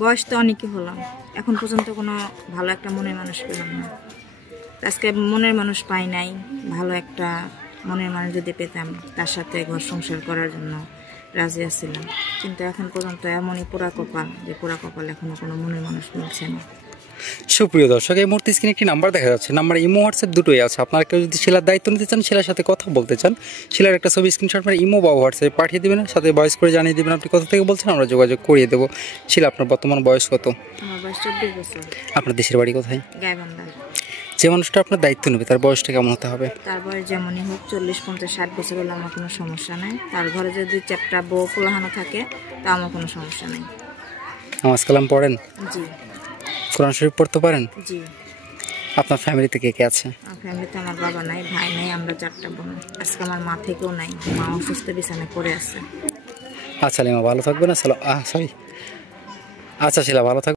বয়স তো অনেকই হলাম, এখন পর্যন্ত কোনো ভালো একটা মনের মানুষ পেলাম না। আজকে মনের মানুষ পাই নাই, ভালো একটা মনের মানুষ যদি পেতাম তার সাথে ঘর সংসার করার জন্য রাজি আছিলাম। কিন্তু এখন পর্যন্ত এমনই পোড়া কপাল যে পোড়া কপাল এখনো কোনো মনের মানুষ মিলছে না। সুপ্রিয় দর্শক, এই মুহূর্তে স্ক্রিনে একটি নাম্বার দেখা যাচ্ছে। নাম্বার ইমো হোয়াটসঅ্যাপ দুটোই আছে। আপনারা কেউ যদি শিলার দায়িত্ব নিতে চান, শিলার সাথে কথা বলতে চান, শিলার একটা ছবি স্ক্রিনশট করে ইমো বা হোয়াটসঅ্যাপে পাঠিয়ে দেবেন, সাথে ভয়েস করে জানিয়ে দেবেন আপনি কোথা থেকে বলছেন, আমরা যোগাযোগ করিয়ে দেবো। শিলা, আপনার বর্তমান বয়স কত? আমার বয়স 24 বছর। আপনার দেশের বাড়ি কোথায়? গাইবান্ধা। যে মানুষটা আপনার দায়িত্ব নেবে তার বয়সটা কেমন হতে হবে? তার বয়স যেমনই হোক, 40, 50, 60 বছর হলে আমার কোনো সমস্যা নাই। তার ঘরে যদি চারটা বউ পোলাহানো থাকে তা আমার কোনো সমস্যা নেই। নামাজ কালাম পড়েন? জি। কোরআন শরীফ পড়তে পারেন? জি। আপনার ফ্যামিলিতে কে কে আছে? আমার ফ্যামিলিতে আমার বাবা নাই, ভাই নাই, আমরা 4টা বোন। আজকে আমার মা থেকেও নাই, মা অসুস্থ বিছানায় পড়ে আছে। আচ্ছা লিমা, ভালো থাকবেন। সরি, আচ্ছা শিলা, ভালো থাকবেন।